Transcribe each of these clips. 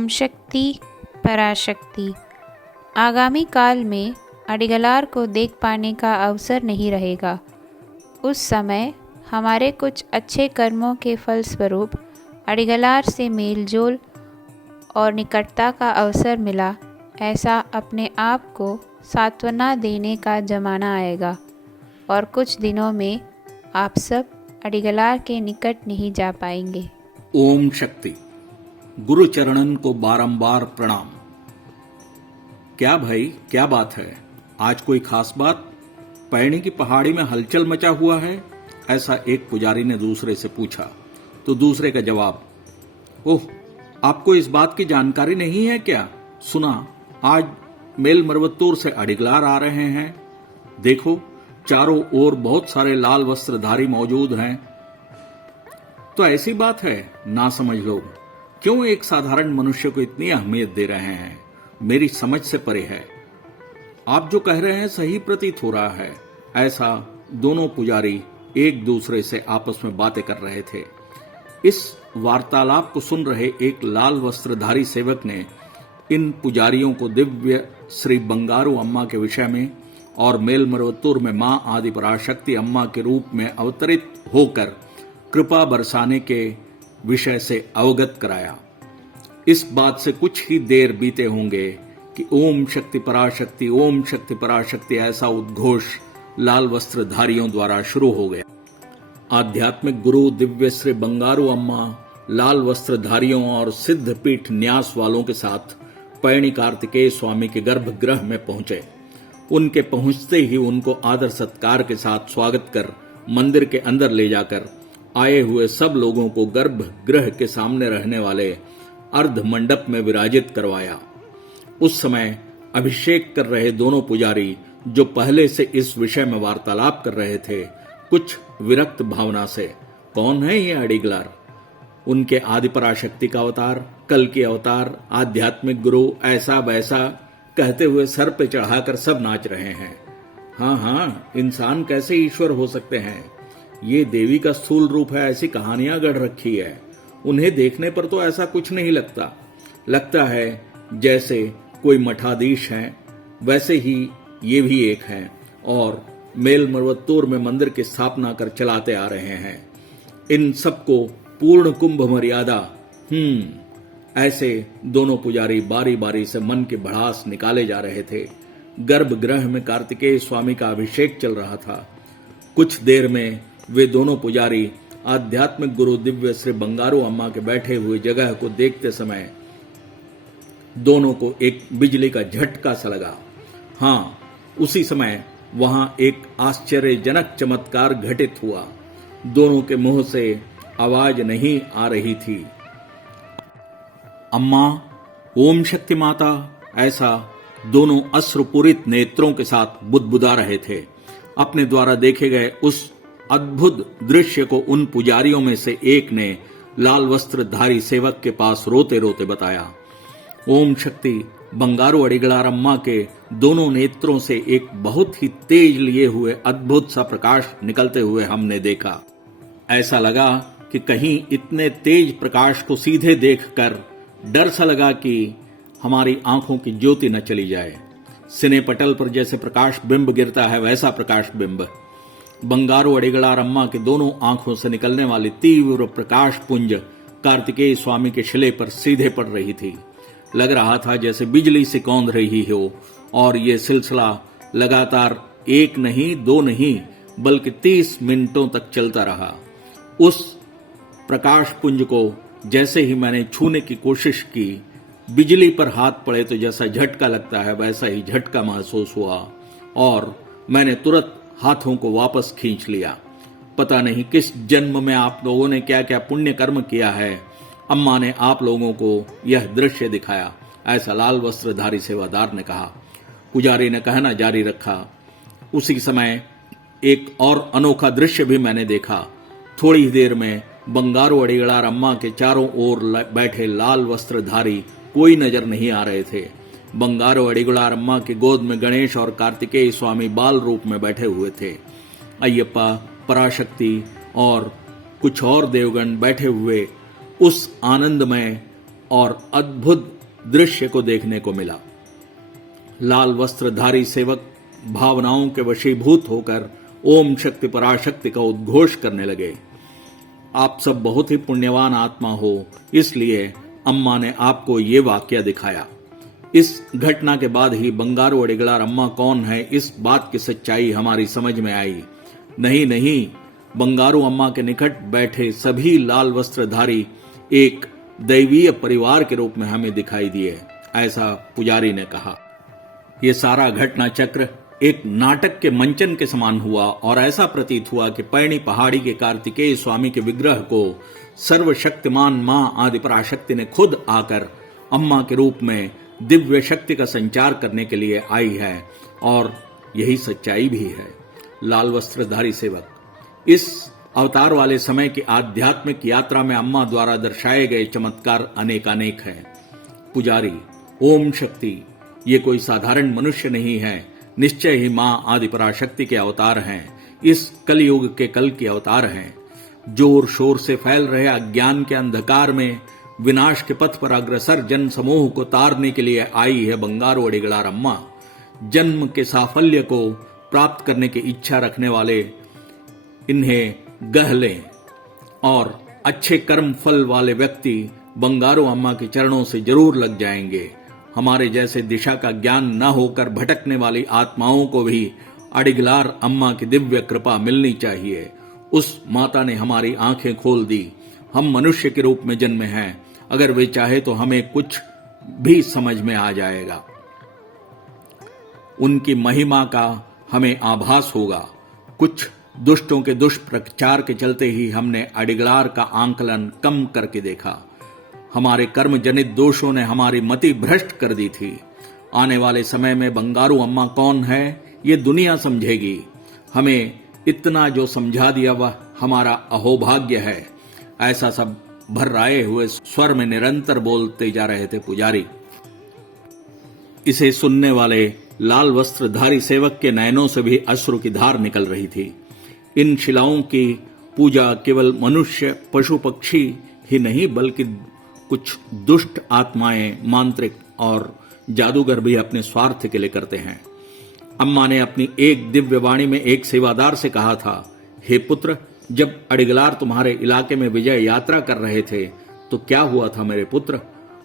ओम शक्ति पराशक्ति। आगामी काल में अडिगलार को देख पाने का अवसर नहीं रहेगा। उस समय हमारे कुछ अच्छे कर्मों के फलस्वरूप अडिगलार से मेलजोल और निकटता का अवसर मिला, ऐसा अपने आप को सांत्वना देने का जमाना आएगा और कुछ दिनों में आप सब अडिगलार के निकट नहीं जा पाएंगे। ओम शक्ति। गुरु चरणन को बारंबार प्रणाम। क्या भाई, क्या बात है? आज कोई खास बात? पैणी की पहाड़ी में हलचल मचा हुआ है, ऐसा एक पुजारी ने दूसरे से पूछा। तो दूसरे का जवाब, ओह, आपको इस बात की जानकारी नहीं है क्या? सुना आज मेलमरवत्तूर से अडिगलार आ रहे हैं। देखो, चारों ओर बहुत सारे लाल वस्त्रधारी मौजूद हैं। तो ऐसी बात है, ना समझ लोग क्यों एक साधारण मनुष्य को इतनी अहमियत दे रहे हैं? मेरी समझ से परे है। आप जो कह रहे हैं सही प्रतीत हो रहा है। ऐसा दोनों पुजारी एक दूसरे से आपस में बातें कर रहे थे। इस वार्तालाप को सुन रहे एक लाल वस्त्रधारी सेवक ने इन पुजारियों को दिव्य श्री बंगारू अम्मा के विषय में और मेलमरवत्तूर में मां आदि पराशक्ति अम्मा के रूप में अवतरित होकर कृपा बरसाने के विषय से अवगत कराया। इस बात से कुछ ही देर बीते होंगे कि ओम शक्ति पराशक्ति, ओम शक्ति पराशक्ति ऐसा उद्घोष लाल वस्त्रधारियों द्वारा शुरू हो गया। आध्यात्मिक गुरु दिव्य श्री बंगारू अम्मा लाल वस्त्रधारियों और सिद्धपीठ न्यास वालों के साथ पैणी कार्तिकेय स्वामी के गर्भगृह में पहुंचे। उनके पहुंचते ही उनको आदर सत्कार के साथ स्वागत कर मंदिर के अंदर ले जाकर आए हुए सब लोगों को गर्भगृह के सामने रहने वाले अर्ध मंडप में विराजित करवाया। उस समय अभिषेक कर रहे दोनों पुजारी, जो पहले से इस विषय में वार्तालाप कर रहे थे, कुछ विरक्त भावना से, कौन है ये अडिगलार? उनके आदि पराशक्ति का अवतार, कल के अवतार, आध्यात्मिक गुरु, ऐसा वैसा कहते हुए सर पे चढ़ाकर सब नाच रहे हैं। हाँ, इंसान कैसे ईश्वर हो सकते हैं? ये देवी का स्थूल रूप है, ऐसी कहानियां गढ़ रखी है। उन्हें देखने पर तो ऐसा कुछ नहीं लगता। लगता है जैसे कोई मठाधीश हैं, वैसे ही ये भी एक हैं और मेलमरवत्तूर में मंदिर की स्थापना कर चलाते आ रहे हैं। इन सबको पूर्ण कुंभ मर्यादा। ऐसे दोनों पुजारी बारी बारी से मन की भड़ास निकाले जा रहे थे। गर्भगृह में कार्तिकेय स्वामी का अभिषेक चल रहा था। कुछ देर में वे दोनों पुजारी आध्यात्मिक गुरु दिव्य श्री बंगारू अम्मा के बैठे हुए जगह को देखते समय दोनों को एक बिजली का झटका सा लगा। हाँ, उसी समय वहां एक आश्चर्यजनक चमत्कार घटित हुआ। दोनों के मुंह से आवाज नहीं आ रही थी। अम्मा, ओम शक्ति माता, ऐसा दोनों अश्रुपूरित नेत्रों के साथ बुदबुदा रहे थे। अपने द्वारा देखे गए उस अद्भुत दृश्य को उन पुजारियों में से एक ने लाल वस्त्रधारी सेवक के पास रोते रोते बताया। ओम शक्ति बंगारू अडिगलार अम्मा के दोनों नेत्रों से एक बहुत ही तेज लिए हुए अद्भुत सा प्रकाश निकलते हुए हमने देखा। ऐसा लगा कि कहीं इतने तेज प्रकाश को सीधे देखकर डर सा लगा कि हमारी आंखों की ज्योति न चली जाए। सिने पटल पर जैसे प्रकाश बिंब गिरता है, वैसा प्रकाश बिंब बंगारू अडिगलार अम्मा के दोनों आंखों से निकलने वाली तीव्र प्रकाश पुंज कार्तिकेय स्वामी के शिले पर सीधे पड़ रही थी। लग रहा था जैसे बिजली से कौंध रही हो और ये सिलसिला लगातार एक नहीं, दो नहीं, बल्कि 30 मिनटों तक चलता रहा। उस प्रकाश पुंज को जैसे ही मैंने छूने की कोशिश की, बिजली पर हाथ पड़े तो जैसा झटका लगता है, वैसा ही झटका महसूस हुआ और मैंने तुरंत हाथों को वापस खींच लिया। पता नहीं किस जन्म में आप लोगों ने क्या क्या पुण्य कर्म किया है, अम्मा ने आप लोगों को यह दृश्य दिखाया, ऐसा लाल वस्त्रधारी सेवादार ने कहा। पुजारी ने कहना जारी रखा। उसी समय एक और अनोखा दृश्य भी मैंने देखा। थोड़ी ही देर में बंगारू अडिगलार अम्मा के चारों ओर बैठे लाल वस्त्रधारी कोई नजर नहीं आ रहे थे। बंगारू अडिगलार अम्मा की गोद में गणेश और कार्तिकेय स्वामी बाल रूप में बैठे हुए थे। अय्यप्पा, पराशक्ति और कुछ और देवगण बैठे हुए उस आनंदमय और अद्भुत दृश्य को देखने को मिला। लाल वस्त्रधारी सेवक भावनाओं के वशीभूत होकर ओम शक्ति पराशक्ति का उद्घोष करने लगे। आप सब बहुत ही पुण्यवान आत्मा हो, इसलिए अम्मा ने आपको ये वाकया दिखाया। इस घटना के बाद ही बंगारू अडिगलार अम्मा कौन है, इस बात की सच्चाई हमारी समझ में आई। नहीं, बंगारू अम्मा के निकट बैठे सभी लाल वस्त्रधारी एक दैवीय परिवार के रूप में हमें दिखाई दिए, ऐसा पुजारी ने कहा। ये सारा घटना चक्र एक नाटक के मंचन के समान हुआ और ऐसा प्रतीत हुआ कि पैणी पहाड़ी के कार्तिकेय स्वामी के विग्रह को सर्वशक्तिमान मां आदि पराशक्ति ने खुद आकर अम्मा के रूप में दिव्य शक्ति का संचार करने के लिए आई है, और यही सच्चाई भी है। लाल वस्त्रधारी सेवक, इस अवतार वाले समय की आध्यात्मिक यात्रा में अम्मा द्वारा दर्शाए गए चमत्कार अनेकानेक हैं। पुजारी, ओम शक्ति ये कोई साधारण मनुष्य नहीं है, निश्चय ही मां आदि पराशक्ति के अवतार हैं। इस कलयुग के कल के अवतार हैं। जोर शोर से फैल रहे अज्ञान के अंधकार में विनाश के पथ पर अग्रसर जन समूह को तारने के लिए आई है बंगारू अडिगलार अम्मा। जन्म के साफल्य को प्राप्त करने की इच्छा रखने वाले इन्हें गह लें, और अच्छे कर्म फल वाले व्यक्ति बंगारू अम्मा के चरणों से जरूर लग जाएंगे। हमारे जैसे दिशा का ज्ञान न होकर भटकने वाली आत्माओं को भी अडिगलार अम्मा की दिव्य कृपा मिलनी चाहिए। उस माता ने हमारी आंखें खोल दी। हम मनुष्य के रूप में जन्मे हैं, अगर वे चाहे तो हमें कुछ भी समझ में आ जाएगा। उनकी महिमा का हमें आभास होगा। कुछ दुष्टों के दुष्प्रचार के चलते ही हमने अडिगलार का आंकलन कम करके देखा। हमारे कर्म जनित दोषों ने हमारी मति भ्रष्ट कर दी थी। आने वाले समय में बंगारू अम्मा कौन है ये दुनिया समझेगी। हमें इतना जो समझा दिया वह हमारा अहोभाग्य है, ऐसा सब भर्राए हुए स्वर में निरंतर बोलते जा रहे थे पुजारी। इसे सुनने वाले लाल वस्त्रधारी सेवक के नयनों से भी अश्रु की धार निकल रही थी। इन शिलाओं की पूजा केवल मनुष्य, पशु, पक्षी ही नहीं बल्कि कुछ दुष्ट आत्माएं, मांत्रिक और जादूगर भी अपने स्वार्थ के लिए करते हैं। अम्मा ने अपनी एक दिव्य वाणी में एक सेवादार से कहा था, हे पुत्र, जब अडिगलार तुम्हारे इलाके में विजय यात्रा कर रहे थे तो क्या हुआ था मेरे पुत्र?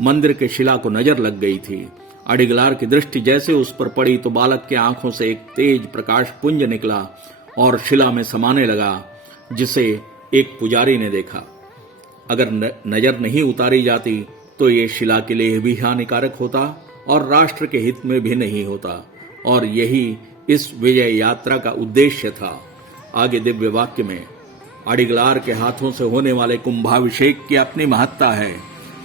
मंदिर के शिला को नजर लग गई थी। अडिगलार की दृष्टि जैसे उस पर पड़ी तो बालक के आंखों से एक तेज प्रकाश पुंज निकला और शिला में समाने लगा, जिसे एक पुजारी ने देखा। अगर नजर नहीं उतारी जाती तो ये शिला के लिए भी हानिकारक होता और राष्ट्र के हित में भी नहीं होता, और यही इस विजय यात्रा का उद्देश्य था। आगे दिव्य वाक्य में, अडिगलार के हाथों से होने वाले कुंभाभिषेक की अपनी महत्ता है।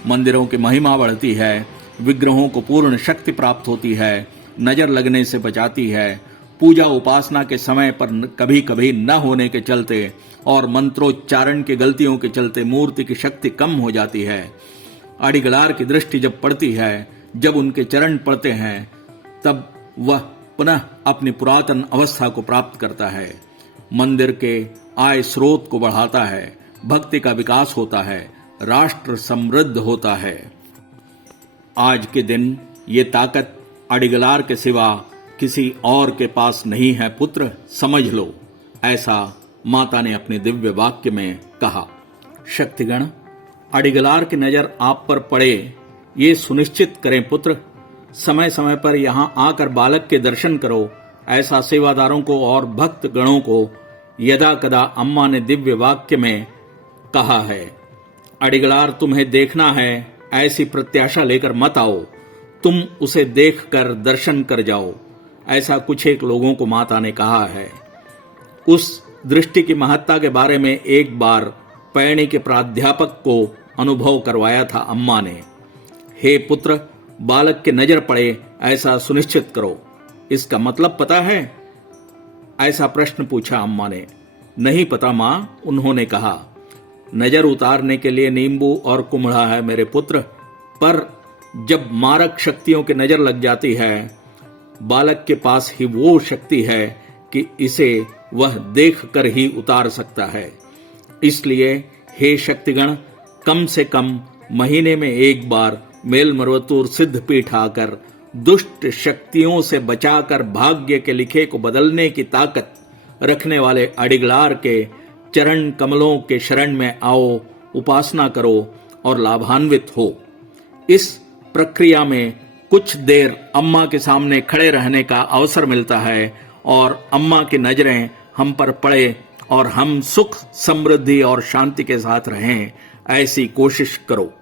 मंदिरों की महिमा बढ़ती है, विग्रहों को पूर्ण शक्ति प्राप्त होती है, नजर लगने से बचाती है, पूजा उपासना के समय पर कभी कभी न होने के चलते और मंत्रोच्चारण की गलतियों के चलते मूर्ति की शक्ति कम हो जाती है। अडिगलार की दृष्टि जब पड़ती है, जब उनके चरण पड़ते हैं, तब वह पुनः अपनी पुरातन अवस्था को प्राप्त करता है। मंदिर के आय स्रोत को बढ़ाता है, भक्ति का विकास होता है, राष्ट्र समृद्ध होता है। आज के दिन ये ताकत अडिगलार के सिवा किसी और के पास नहीं है पुत्र, समझ लो, ऐसा माता ने अपने दिव्य वाक्य में कहा। शक्तिगण, अडिगलार की नजर आप पर पड़े ये सुनिश्चित करें पुत्र। समय समय पर यहाँ आकर बालक के दर्शन करो, ऐसा सेवादारों को और भक्त गणों को यदा कदा अम्मा ने दिव्य वाक्य में कहा है। अडिगलार तुम्हें देखना है, ऐसी प्रत्याशा लेकर मत आओ, तुम उसे देखकर दर्शन कर जाओ, ऐसा कुछ एक लोगों को माता ने कहा है। उस दृष्टि की महत्ता के बारे में एक बार पैणी के प्राध्यापक को अनुभव करवाया था अम्मा ने। हे पुत्र, बालक के नजर पड़े ऐसा सुनिश्चित करो। इसका मतलब पता है? ऐसा प्रश्न पूछा अम्मा ने। नहीं पता मां, उन्होंने कहा। नजर उतारने के लिए नींबू और कुम्हड़ा है मेरे पुत्र, पर जब मारक शक्तियों की नजर लग जाती है, बालक के पास ही वो शक्ति है कि इसे वह देख कर ही उतार सकता है। इसलिए हे शक्तिगण, कम से कम महीने में एक बार मेलमरुवतुर सिद्धपीठ आकर दुष्ट शक्तियों से बचाकर भाग्य के लिखे को बदलने की ताकत रखने वाले अडिगलार के चरण कमलों के शरण में आओ, उपासना करो और लाभान्वित हो। इस प्रक्रिया में कुछ देर अम्मा के सामने खड़े रहने का अवसर मिलता है और अम्मा की नजरें हम पर पड़े और हम सुख, समृद्धि और शांति के साथ रहें, ऐसी कोशिश करो।